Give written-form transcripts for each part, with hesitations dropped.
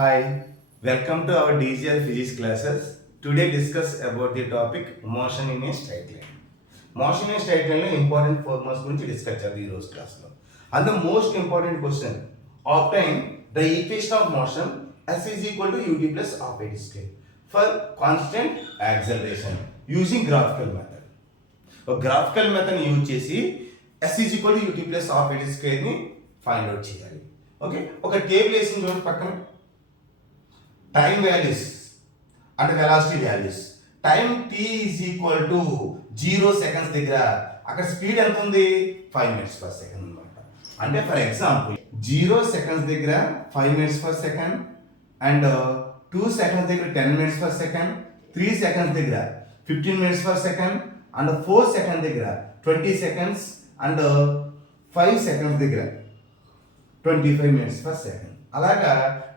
Hi, welcome to our DGL physics classes. Today discuss about the topic motion in a straight line. Motion in a straight line important formulas గురించి discuss చేద్దాం ఈ రోజు class లో. And the most important question, obtain the equation of motion s is equal to ut plus half a square for constant acceleration using graphical method. ఒక graphical method use చేసి s is equal to ut plus half a square ని find out చేయాలి. Okay, ఒక table వేసిన చూడండి పక్కన time values and velocity values. Time t is equal to 0 seconds దగ్గర అక్కడ స్పీడ్ ఎంత ఉంది 5 minutes per second అనమాట. అంటే ఫర్ ఎగ్జాంపుల్ 0 సెకండ్స్ దగ్గర 5 minutes per second and 2 seconds దగ్గర 10 minutes per second, 3 సెకండ్స్ దగ్గర 15 minutes per second and 4 seconds దగ్గర 20 seconds అండ్ 5 సెకండ్స్ దగ్గర 25 minutes per second. అలాగా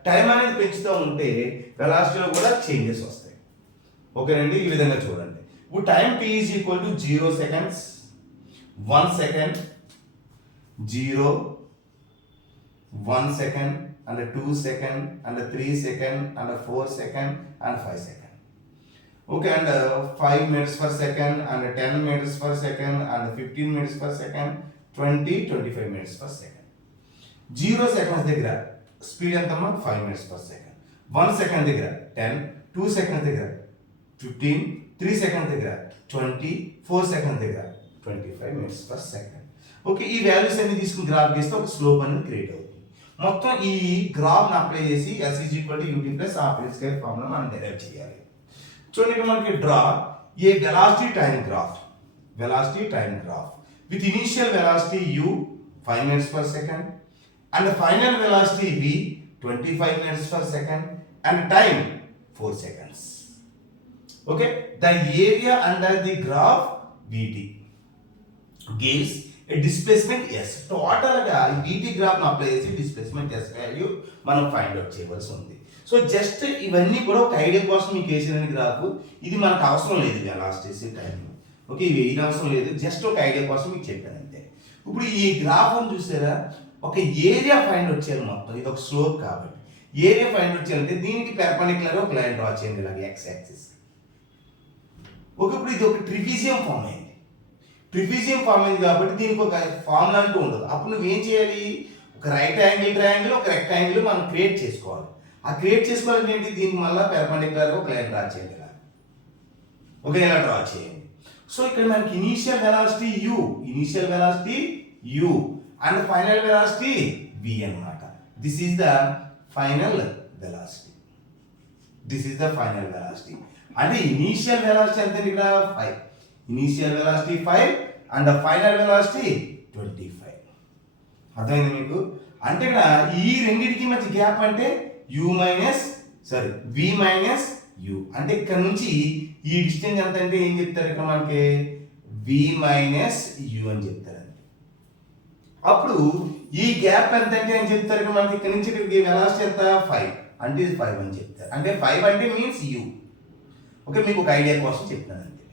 టైం అనేది పెంచుతూ ఉంటే వెలాసిటీలో కూడా చేంజెస్ వస్తాయి. ఓకేనండి, ఈ విధంగా చూడండి. ఇప్పుడు time t is equal to 0 seconds, 1 second, 0, 1 second and 2 second and 3 second and 4 second and 5 second. Okay, and 5 minutes per second and 10 minutes per second and 15 minutes per second, 25 minutes per second. 0 seconds దగ్గర speed ఎంతమ్మా 5 minutes per second, 1 second దగ్గర 10, 2 seconds దగ్గర 15, 3 seconds దగ్గర 20, 4 seconds దగ్గర 25 minutes per second. Okay, ఈ values అన్ని తీసుకుని graph చేస్తే ఒక స్లోప్ అనేది క్రియేట్ అవుతుంది. మొత్తం ఈ గ్రాఫ్ని అప్లై చేసి s is equal to ut plus half L square formula మనం డెరైవ్ చేయాలి. చూడండి, ఇక్కడ మనకి draw a velocity time graph with initial velocity u 5 minutes per second and the final velocity v 25 minutes per second and time 4 seconds. Okay, the area under the graph vt gives a displacement s. Total గా vt graph ను apply చేసి displacement s value మనం find out చేయవలసి ఉంది. So just ఇవన్నీ కూడా ఒక idea కోసం మీకు వేసిన గ్రాఫ్, ఇది మనకు అవసరం లేదు వెలాసిటీస్ టైం. ఓకే, ఇవి ఏది అవసరం లేదు, జస్ట్ ఒక ఐడియా కోసం మీకు చెప్పాను అంతే. ఇప్పుడు ఈ గ్రాఫ్ చూసారా, ఒక ఏరియా ఫైండ్ అవుట్ చేయాలి. మొత్తం ఇది ఒక స్లోప్ కాబట్టి ఏరియా ఫైండ్ అవుట్ చేయాలంటే దీనికి పెర్పెండిక్యులర్ ఒక లైన్ డ్రా చేయండి ఇలాగ ఎక్స్ యాక్సిస్. ఓకే, ఇప్పుడు ఇది ఒక ట్రిఫీజియం ఫామ్ అయింది కాబట్టి దీనికి ఒక ఫార్ములా అంటూ ఉండదు. అప్పుడు నువ్వు ఏం చేయాలి, ఒక రైట్ యాంగిల్ ట్రయాంగిల్ ఒక రెక్టాంగిల్ మనం క్రియేట్ చేసుకోవాలి. ఆ క్రియేట్ చేసుకోవాలంటే ఏంటి, దీనికి మళ్ళీ పెర్పెండిక్యులర్ ఒక లైన్ డ్రా చేయండి ఇలా. ఓకే, ఇలా డ్రా చేయండి. సో ఇక్కడ మనకి initial velocity u and final velocity v అన్నమాట. This is the final velocity. అంటే ఇనీషియల్ వెలాసిటీ ఎంత ఇక్కడ 5, initial velocity 5 and final velocity 25. అర్థమైంది మీకు? అంటే ఇక్కడ ఈ రెండింటికి మధ్య గ్యాప్ అంటే v మైనస్ u. అంటే ఇక్కడ నుంచి ఈ డిస్టెన్స్ ఎంత అంటే ఏం చెప్తారు ఇక్కడ మనకి v మైనస్ u అని చెప్తారు. అప్పుడు ఈ గ్యాప్ ఎంత అంటే ఏం చెప్తారు ఇక్కడ మనకి ఇక్కడ నుంచి ఇక్కడికి వెలాసిటీ ఎంత 5 అంటే ఇది 5 అని చెప్తారు. అంటే 5 అంటే మీన్స్ u. ఓకే, మీకు ఒక ఐడియా కోసం చెప్తాను అంతే.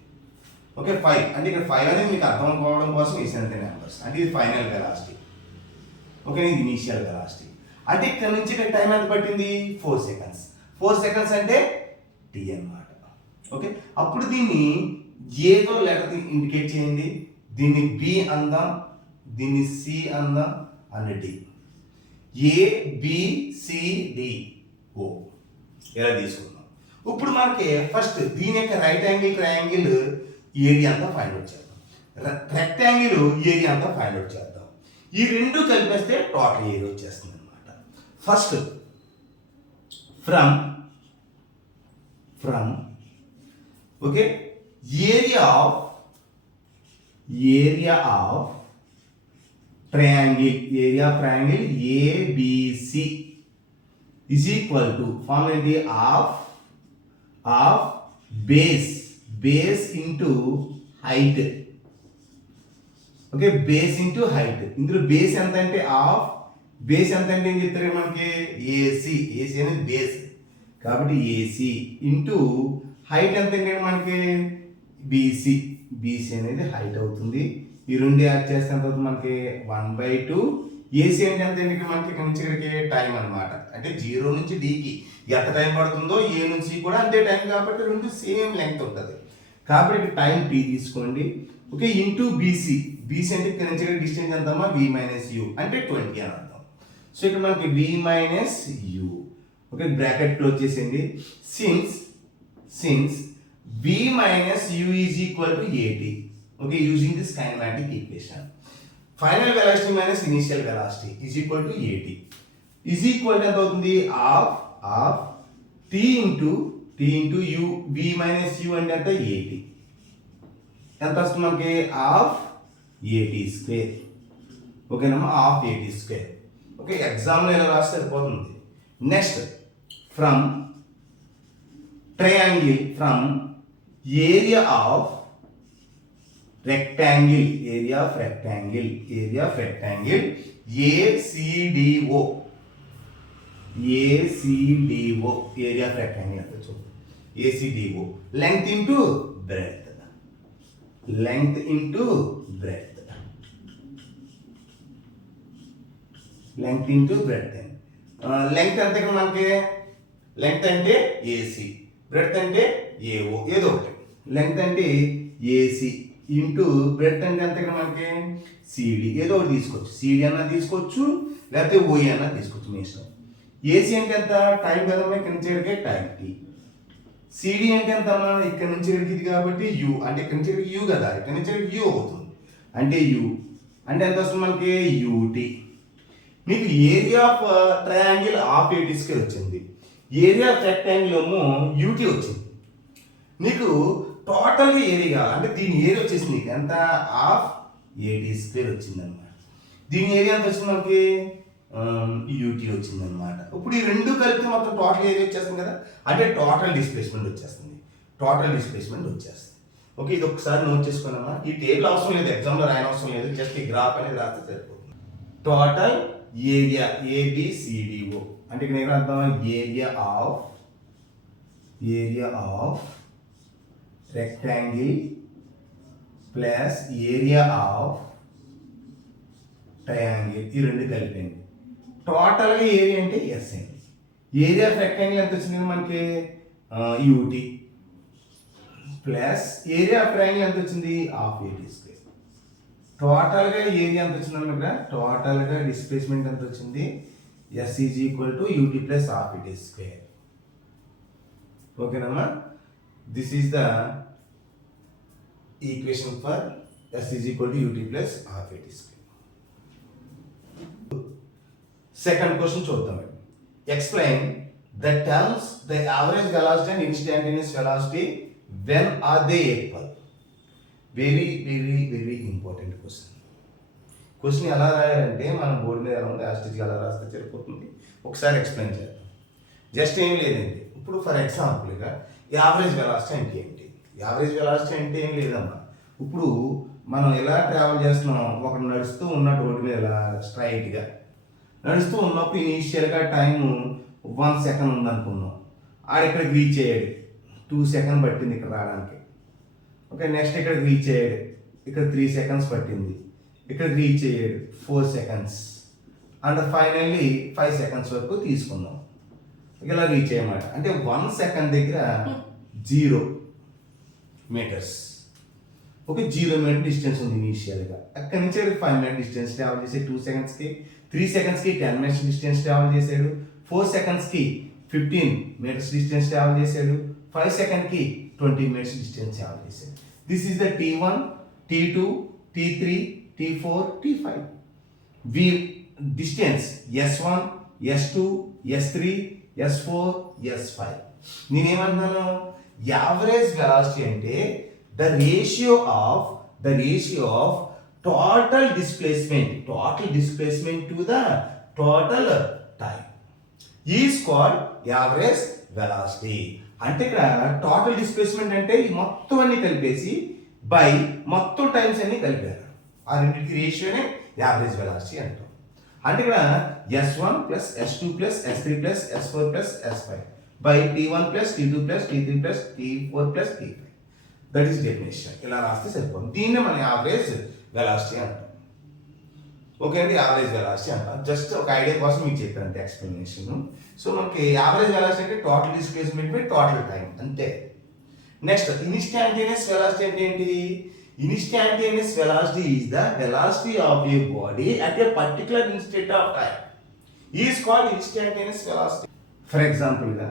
ఓకే, 5 అంటే ఇక్కడ 5 అనేది మీకు అర్థం కావడం కోసం వేసినంత నెంబర్స్. అంటే ఇది ఫైనల్ వెలాసిటీ. ఓకే, ఇది ఇనీషియల్ వెలాసిటీ. అంటే ఇక్కడ నుంచి ఇక్కడ టైం ఎంత పట్టింది 4 seconds. 4 seconds అంటే t అన్నమాట. ఓకే, అప్పుడు దీన్ని ఏదో లెటర్ ఇండికేట్ చేయండి. దీన్ని b అందాం, దీన్ని c అందాం and d. a b c d o ఇలా తీసుకుందాం. ఇప్పుడు మనకి ఫస్ట్ దీని యొక్క రైట్ యాంగిల్ ట్రయాంగిల్ ఏరియా అంతా ఫైండ్ అవుట్ చేద్దాం. రెక్టాంగిల్ ఏరియా అంతా ఫైండ్ అవుట్ చేద్దాం. ఈ రెండు కలిపేస్తే టోటల్ ఏరియా వచ్చేస్తుంది అనమాట. First from okay area of triangle ABC is equal to formula of base into height. Okay, base into height. ఇందులో బేస్ ఎంత అంటే ఏం చెప్తారు మనకి ఏసీ అనేది బేస్ కాబట్టి ఏసీ ఇంటూ హైట్ ఎంత అంటే మనకి బీసీ అనేది హైట్ అవుతుంది. ఈ రెండు యాడ్ చేస్తే ఎంత అవుతుంది మనకి 1/2 ఏసీ అంటే ఎంత ఇక్కడ మనకి ఇక్కడ నుంచి ఇక్కడికి టైం అనమాట. అంటే 0 నుంచి డీకి ఎంత టైం పడుతుందో ఏ నుంచి కూడా అంతే టైం కాబట్టి రెండు సేమ్ లెంగ్త్ ఉంటుంది. కాబట్టి ఇక్కడ టైం టీ తీసుకోండి. Okay, into BC. బీసీ అంటే ఇక్కడ నుంచి ఇక్కడ డిస్టెన్స్ ఎంతమ్మా v మైనస్ యూ అంటే 20 అని అర్థం. సో ఇక్కడ మనకి v minus u. Okay, bracket close చేసేయండి. Since v minus u is equal to at. Okay, using this kinematic equation. Final velocity minus initial velocity is equal to at. Is equal to ఎంత అవుతుంది? half t into u. v minus u అంటే ఎంత? at. ఎంత వస్తుంది మనకి? half at square. ఓకేనమ్మా, half at square. Okay, ఎగ్జామ్లో ఇలా రాస్తే సరిపోతుంది. Next from triangle from area of rectangle ACDO area of rectangle అంటే చూడండి. ACDO length into breadth length into breadth length అంటే ఇక్కడ మనకి length అంటే AC, breadth అంటే AO, ఏదో ఒకటి. లెంగ్త్ అంటే ఏసీ ఇంటూ బ్రెడ్త్ అంటే ఎంత ఇక్కడ మనకి సిడి, ఏదో ఒకటి తీసుకోవచ్చు. సిడి అన్నా తీసుకోవచ్చు, లేకపోతే ఓఈ అన్నా తీసుకోవచ్చు, మీ ఇష్టం. ఏసీ అంటే ఎంత? టైం కదమ్మా, ఇక్కడ నుంచి ఇక్కడికే టైం టీ. సిడి అంటే ఎంత అమ్మా? ఇక్కడ నుంచి ఇక్కడికి ఇది కాబట్టి యూ, అంటే ఇక్కడ నుంచి ఇక్కడికి యూ కదా, ఇక్కడ నుంచి ఇక్కడికి యూ అవుతుంది. అంటే యూ అంటే ఎంత వస్తుంది మనకి? యూటీ. మీకు area of triangle half at square వచ్చింది, ఏరియా ఆఫ్ రెక్టాంగిల్ ఏమో యూటీ వచ్చింది. నీకు టోటల్గా ఏరియా అంటే దీని ఏరియా వచ్చేసింది ఎంత? హాఫ్ ఏటీ స్క్వేర్ వచ్చింది అనమాట. దీని ఏరియా ఎంత వచ్చింది మనకి? యూటీ వచ్చింది అనమాట. ఇప్పుడు ఈ రెండు కలిపితే మొత్తం టోటల్ ఏరియా వచ్చేస్తుంది కదా, అంటే టోటల్ డిస్ప్లేస్మెంట్ వచ్చేస్తుంది. ఓకే, ఇది ఒకసారి నోట్ చేసుకున్నామా. ఈ టేబుల్ అవసరం లేదు, ఎగ్జామ్లో రాయని అవసరం లేదు, జస్ట్ ఈ గ్రాఫ్ అనేది రాస్తే సరిపోతుంది. టోటల్ ఏరియా ABCDO అంటే ఇక్కడ ఏం అర్థం? Area of rectangle plus area of triangle, ఈ రెండు కలిపింది. టోటల్గా ఏరియా అంటే ఎస్ అండి. ఏరియా ఆఫ్ రెక్టాంగిల్ ఎంత వచ్చింది మనకి? Ut plus area of triangle ఎంత వచ్చింది? Half at square. టోటల్గా ఏరియా ఎంత వచ్చింది మనకి? టోటల్గా డిస్ప్లేస్మెంట్ ఎంత వచ్చింది? S is equal to UT plus half at square. ఓకేనమ్మా, this is the equation for S is equal to ut plus half at square. Second question చూద్దాం. Explain the terms the average velocity and instantaneous velocity when are they equal. Very important question. Question ఎలా రాయాలంటే మనం board మీద ఎలా ఉంది యాస్టిజ్గా ఎలా రాస్తే సరిపోతుంది. ఒకసారి ఎక్స్ప్లెయిన్ చేద్దాం. జస్ట్ ఏం లేదండి, ఇప్పుడు ఫర్ ఎగ్జాంపుల్గా యావరేజ్ వెలాసిటీ అంటే ఏంటి? యావరేజ్ వెలాసిటీ అంటే ఏం లేదమ్మా, ఇప్పుడు మనం ఎలా ట్రావెల్ చేస్తున్నాం, ఒకరు నడుస్తూ ఉన్న రోడ్డు మీద ఇలా స్ట్రైట్గా నడుస్తూ ఉన్నప్పుడు ఇనీషియల్గా టైము 1 సెకండ్ ఉందనుకున్నాం, ఆడిక్కడికి రీచ్ అయ్యాడు, 2 సెకండ్ పట్టింది ఇక్కడ రావడానికి. ఓకే, నెక్స్ట్ ఇక్కడికి రీచ్ అయ్యాడు, ఇక్కడ 3 సెకండ్స్ పట్టింది, ఇక్కడికి రీచ్ అయ్యాడు 4 సెకండ్స్, అండ్ ఫైనల్లీ 5 సెకండ్స్ వరకు తీసుకున్నాం, ఇలా రీచ్ అయ్యమాట. అంటే 1 సెకండ్ దగ్గర 0 మీటర్స్. ఓకే, 0 మీటర్ డిస్టెన్స్ ఉంది ఇనీషియల్గా. అక్కడి నుంచి 5 మీటర్ డిస్టెన్స్ ట్రావెల్ చేసి 2 సెకండ్స్కి, 3 సెకండ్స్కి 10 మీటర్స్ డిస్టెన్స్ ట్రావెల్ చేశాడు, 4 సెకండ్స్కి 15 మీటర్స్ డిస్టెన్స్ ట్రావెల్ చేశాడు, 5 సెకండ్కి 20 మీటర్స్ డిస్టెన్స్ ట్రావెల్ చేశాడు. This is the T1, T2, T3, T4, T5. We distance S1, S2, S3, S4, S5. నేనేమంటున్నాను, యావరేజ్ వెలాసిటీ అంటే the ratio of total displacement to the total time is called average velocity. అంటే ఇక్కడ total displacement అంటే ఈ మొత్తం అన్ని కలిపేసి by మొత్తం టైమ్స్ అన్ని కలిపారు, ఆ రెండింటికి రేషియోనే యావరేజ్ వెలాసిటీ అంటాం. అంటే ఇక్కడ S1 plus S2 plus S3 plus S4 plus S5 by T1 plus T2 plus T3 plus T4 plus T5. That is definition. ఇలా రాస్తే సరిపోతుంది. దీన్నే మనం యావరేజ్ వెలాసిటీ అంటాం. ఓకే అండి, యావరేజ్ వెలాసిటీ అంటాం. జస్ట్ ఒక ఐడియా కోసం మీకు చెప్పాను ఎక్స్ప్లెనేషన్. సో మనకి యావరేజ్ వెలాసిటీ అంటే total displacement by total time అంతే. నెక్స్ట్ ఇన్స్టాంటేనియస్ వెలాసిటీ అంటే ఏంటి? Instantaneous velocity is the velocity of A body at a particular instant of time is called instantaneous velocity. For ఎగ్జాంపుల్గా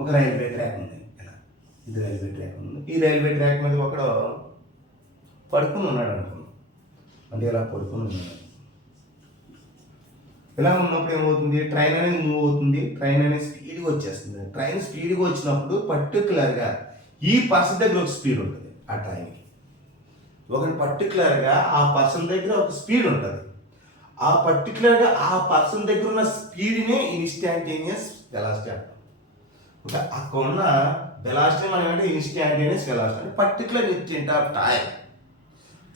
ఒక railway track ఉంది, ఇలా ఇది railway track ఉంది. ఈ రైల్వే ట్రాక్ మీద ఒకడు పడుకుని ఉన్నాడు అనుకున్నాం, అంటే ఇలా పడుకుని ఉన్నాడు. ఇలా ఉన్నప్పుడు ఏమవుతుంది, ట్రైన్ అనేది మూవ్ అవుతుంది, ట్రైన్ అనేది స్పీడ్గా వచ్చేస్తుంది. ట్రైన్ స్పీడ్గా వచ్చినప్పుడు పర్టికులర్గా ఈ పర్సన్ దగ్గర ఒక స్పీడ్ ఉంటుంది. ఆ ట్రైన్కి పర్టికులర్గా ఆ పర్సన్ దగ్గర ఒక స్పీడ్ ఉంటుంది. ఆ పర్టికులర్గా ఆ పర్సన్ దగ్గర ఉన్న స్పీడ్నే ఇన్స్టాంటేనియస్ వెలాసిటీ అంటాం. ఓకే, అక్కడ ఉన్న వెలాసిటీ మనం అంటే ఇన్స్టాంటేనియస్ వెలాసిటీ అంటే particular instant of time.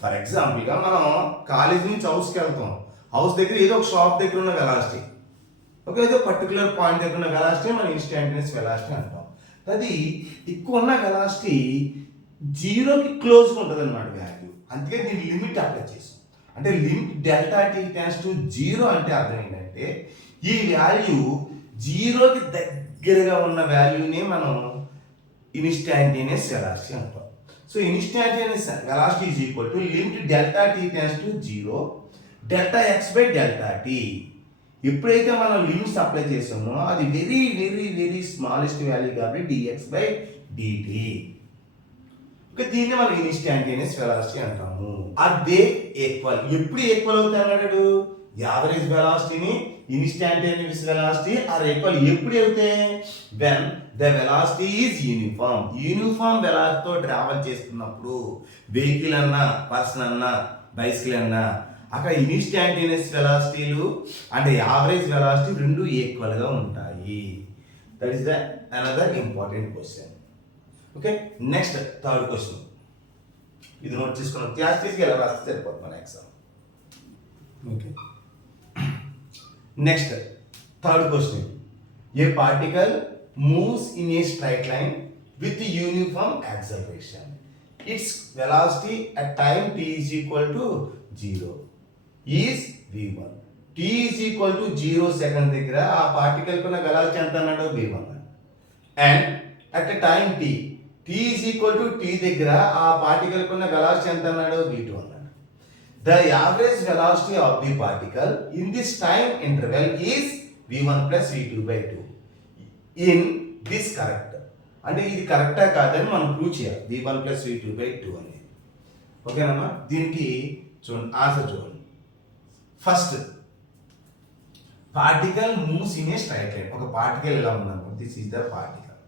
For ఎగ్జాంపుల్గా మనం కాలేజీ నుంచి హౌస్కి వెళ్తాం, హౌస్ దగ్గర ఏదో ఒక షాప్ దగ్గర ఉన్న వెలాసిటీ, ఓకే, ఏదో పర్టికులర్ పాయింట్ దగ్గర ఉన్న వెలాసిటీ మనం ఇన్స్టాంటేనియస్ వెలాసిటీ అంటాం. అది ఎక్కువ ఉన్న వెలాసిటీ జీరోకి క్లోజ్గా ఉంటుంది అన్నమాట వాల్యూ. అందుకే దీని లిమిట్ అప్లై చేసాం. అంటే limit delta T tends to zero అంటే అర్థం ఏంటంటే ఈ వాల్యూ జీరోకి దగ్గరగా ఉన్న వాల్యూనే మనం ఇన్స్టాంటేనియస్ వెలాసిటీ అంటాం. So instantaneous velocity is equal to limit delta T tends to zero delta X by delta T. ఎప్పుడైతే మనం లిమిట్స్ అప్లై చేసామో అది very very very smallest value కాబట్టి డిఎక్స్ బై డిటి. ఓకే, దీన్ని మనం ఇన్స్టాంటేనియస్ వెలాసిటీ అంటాము. అదే ఈక్వల్ ఎప్పుడు ఈక్వల్ అవుతాయి అన్నాడు, యావరేజ్ వెలాసిటీని ఇన్స్టాంటేనియస్ వెలాసిటీ ఆర్ ఈక్వల్ ఎప్పుడు అవుతాయి, when the velocity is uniform. Uniform వెలాసిటీతో ట్రావెల్ చేస్తున్నప్పుడు వెహికల్ అన్నా పర్సన్ అన్నా బైసికల్ అన్నా అక్కడ ఇన్స్టాంటేనియస్ వెలాసిటీలు అంటే యావరేజ్ వెలాసిటీ రెండు ఈక్వల్గా ఉంటాయి. That is the another important question. Okay, next third question. ఇది నోట్ చేసుకున్నాం, క్లాస్ తీసుకెళ్ళి రాస్తే సరిపోతుంది మన exam. Okay, next third question. A particle moves in a straight line with uniform acceleration. It's velocity at time t is equal to 0 is v1. t is equal to 0 second దగ్గర ఆ particle కున్న velocity ఎంత అన్నాడు, v1. And at time t is equal to t దగ్గర ఆ particle కున్న velocity ఎంత అన్నాడు, v2 అన్నాడు. The average velocity of the particle in this time interval is v1 plus v2 by 2 in this correct. అంటే ఇది కరెక్టా కాదని మనం ప్రూవ్ చేయాలి, v1 ప్లస్ v2 బై 2 అనేది. ఓకేనమ్మా, దీనికి చూడండి ఆన్సర్ చూడండి. First particle moves in a straight line. ఒక పార్టికల్ ఎలా ఉందనుకో, this is the particle,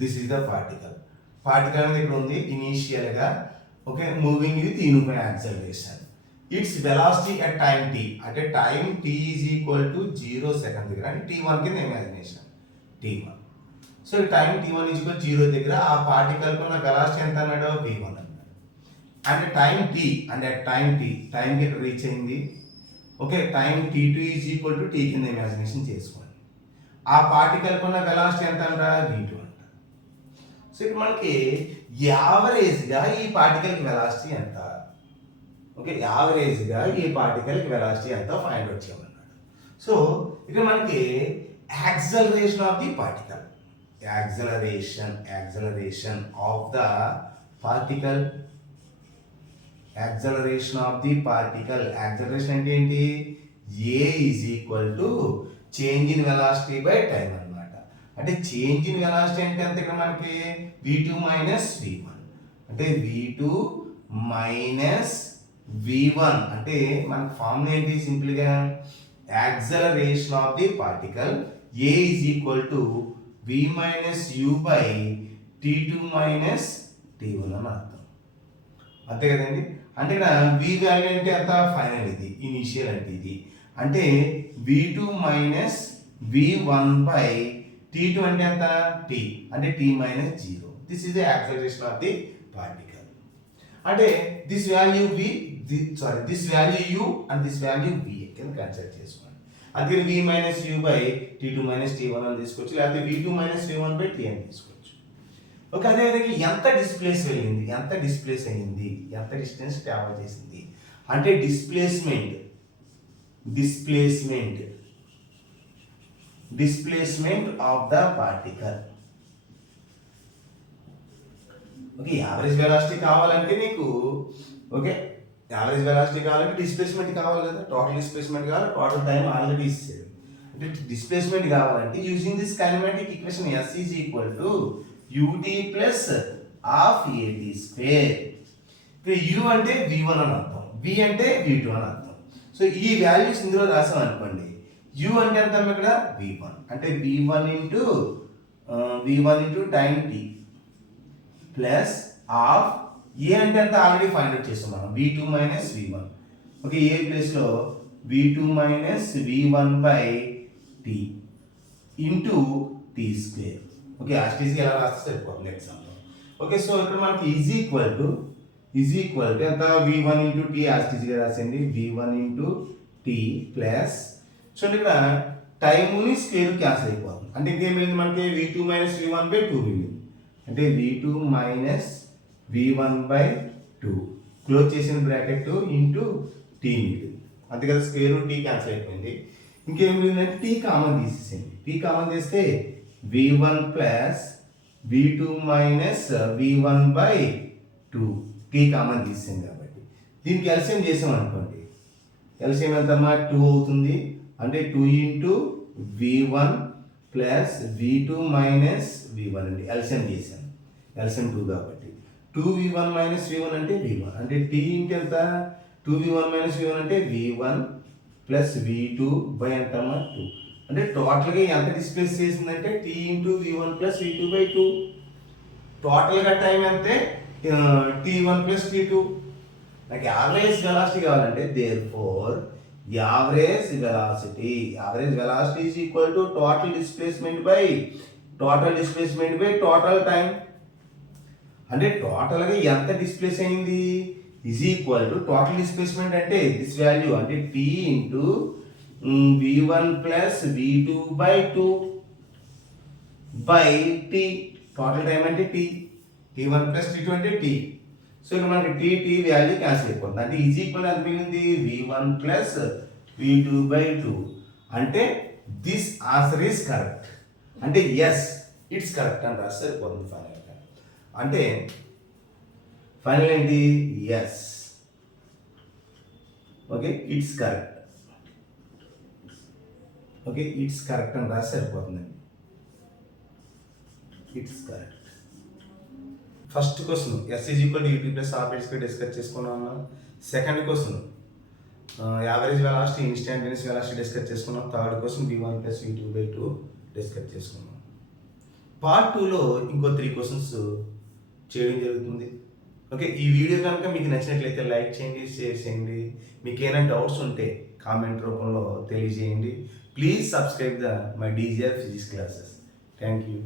this is the particle. Particle అనేది ఇక్కడ ఉంది ఇనీషియల్గా, okay, moving with uniform acceleration. It's velocity at time t అంటే time t is equal to 0 second దగ్గర అంటే t1 కింద imagination t1. So time t1 is equal 0 దగ్గర ఆ పార్టికల్ కున్న వెలాసిటీ ఎంత అన్నాడు, v1 అన్నాడు. అంటే టైం t అంటే టైం t టైంకి ఇక్కడ రీచ్ అయింది. Okay, time t2 is equal to t కింద ఇమాజినేషన్ చేసుకోండి. ఆ పార్టికల్ కున్న వెలాసిటీ ఎంత అంట, v2 అంట. సో ఇక్కడ మనకి యావరేజ్గా ఈ పార్టికల్కి వెలాసిటీ ఎంత, ఓకే, యావరేజ్గా ఈ పార్టికల్కి వెలాసిటీ ఎంత ఫైండ్ అవుట్ చేయమన్నాడు. సో ఇక్కడ మనకి acceleration of the particle, acceleration of the particle, acceleration of the particle. Acceleration అంటే ఏంటి, a is equal to change in velocity by time అన్నమాట. అంటే చేంజ్ ఇన్ వెలాసిటీ అంటే ఎంత, ఇక్కడ మనకి v2 మైనస్ v1 అంటే v2 మైనస్ v1 అంటే మనకి ఫార్ములా ఏంటి, సింపుల్గా acceleration of the particle a is equal to v minus u by t2 minus t1 అని అర్థం. అంతే కదండి. అంటే ఇక్కడ v వాల్యూ అంటే ఎంత, ఫైనల్ ఇది, ఇనిషియల్ అంటే ఇది, అంటే v2 minus v1 by t2 అంటే ఎంత, t అంటే t minus 0. This is the acceleration of the particle. అంటే this value this value u and this value v కింద కన్సిడర్ చేసుకోండి. అందుకని v minus u by t2 minus t1 అని తీసుకోవచ్చు, లేకపోతే v2 minus v1 by t అని తీసుకోవచ్చు. Okay, అదేవిధంగా ఎంత డిస్ప్లేస్ వెళ్ళింది, ఎంత డిస్ప్లేస్ అయ్యింది, ఎంత డిస్టెన్స్ ట్రావెల్ చేసింది అంటే displacement of the particle. Okay, average velocity కావాలంటే నీకు ఓకే యావరేజ్ వెలాసిటీ కావాలంటే డిస్ప్లేస్మెంట్ కావాలి కదా, టోటల్ డిస్ప్లేస్మెంట్ కావాలి, టోటల్ టైం ఆల్రెడీ ఇచ్చారు. అంటే డిస్ప్లేస్మెంట్ కావాలంటే using this kinematic equation S is equal to ut plus half at square. ఇక్కడ u అంటే v1 అని అర్థం, v అంటే v2 అని అర్థం. సో ఈ వాల్యూస్ ఇందులో రాసాం అనుకోండి, u అంటే ఎంత ఇక్కడ v1 అంటే v1 into time t plus half a అంటే అంత ఆల్రెడీ ఫైండ్ అవుట్ చేస్తాం మనం, v2 minus v1. Okay, a ప్లేస్లో v2 minus v1 by t into t square. Okay, ఆస్టీసీ ఎలా రాస్తే సరిపోతుంది ఎగ్జామ్లో. ఓకే, సో ఇక్కడ మనకి ఈజ్ ఈక్వల్ టు ఎంత v1 into t ఆస్టీసీగా రాసేయండి, v1 into t plus చూడండి ఇక్కడ టైముని స్క్వేర్ క్యాన్సిల్ అయిపోతుంది. అంటే ఇంకేం మిగిలింది మనకి v2 మైనస్ v1 బై 2 మిగిలింది. అంటే v2 minus v1 by 2 close చేసిన బ్రాకెట్ ఇంటూ t మిగిలింది. అంతే కదా, స్క్వేర్ t క్యాన్సిల్ అయిపోయింది. ఇంకేం మిగిలిందంటే t కామన్ తీసేసింది. t కామన్ చేస్తే v1 plus v2 minus v1 by 2 t common తీసేసింది కాబట్టి దీనికి ఎల్సిఎం చేసాం అనుకోండి, ఎల్సిఎం ఎంతమ్మా 2 అవుతుంది. అంటే 2 into v1 plus v2 minus v1 అండి, ఎల్సిఎం చేశాను, ఎల్సిఎం 2 కాబట్టి 2v1 మైనస్ v1 అంటే v1 అంటే t ఇంటూ ఎంత 2v1 మైనస్ v1 అంటే v1 ప్లస్ v2 బై ఎంతమ్మా 2. అంటే టోటల్గా ఎంత డిస్ప్లేస్ చేసిందంటే t into v1 plus v2 by 2. టోటల్గా టైం అంతే t1 ప్లస్ t2. నాకు యావరేజ్ వెలాసిటీ కావాలంటే therefore average velocity is equal to total displacement by total time. అంటే టోటల్గా ఎంత డిస్ప్లేస్ అయింది is equal to total displacement అంటే దిస్ వాల్యూ అంటే t into v1 plus v2 by 2 by t. Total time అంటే t1 plus t2 అంటే t. So ఇక్కడ మనకి t వాల్యూ క్యాన్సిల్ అయిపోతుంది. అంటే ఈజ్ ఈక్వల్ ఎంత మిగిలింది v1 ప్లస్ v2 బై 2. అంటే దిస్ ఆన్సర్ ఈస్ కరెక్ట్. అంటే ఎస్ ఇట్స్ కరెక్ట్ అని రాస్తే సరిపోతుంది ఫైనల్గా. అంటే ఫైనల్ ఏంటి yes, okay it's correct. Okay it's correct అని రాస్తే సరిపోతుందండి, it's correct. First question S is equal to UT plus ఆపరేట్స్గా డిస్కస్ చేసుకున్నాం. Second question average velocity instantaneous velocity discuss చేసుకున్నాం. Third question v1 plus v2 by 2 discuss చేసుకున్నాం. Part 2లో ఇంకో 3 questions చేయడం జరుగుతుంది. ఓకే, ఈ వీడియో కనుక మీకు నచ్చినట్లయితే లైక్ చేయండి, షేర్ చేయండి. మీకు ఏమైనా డౌట్స్ ఉంటే కామెంట్ రూపంలో తెలియజేయండి. Please subscribe my DGR physics classes. Thank you.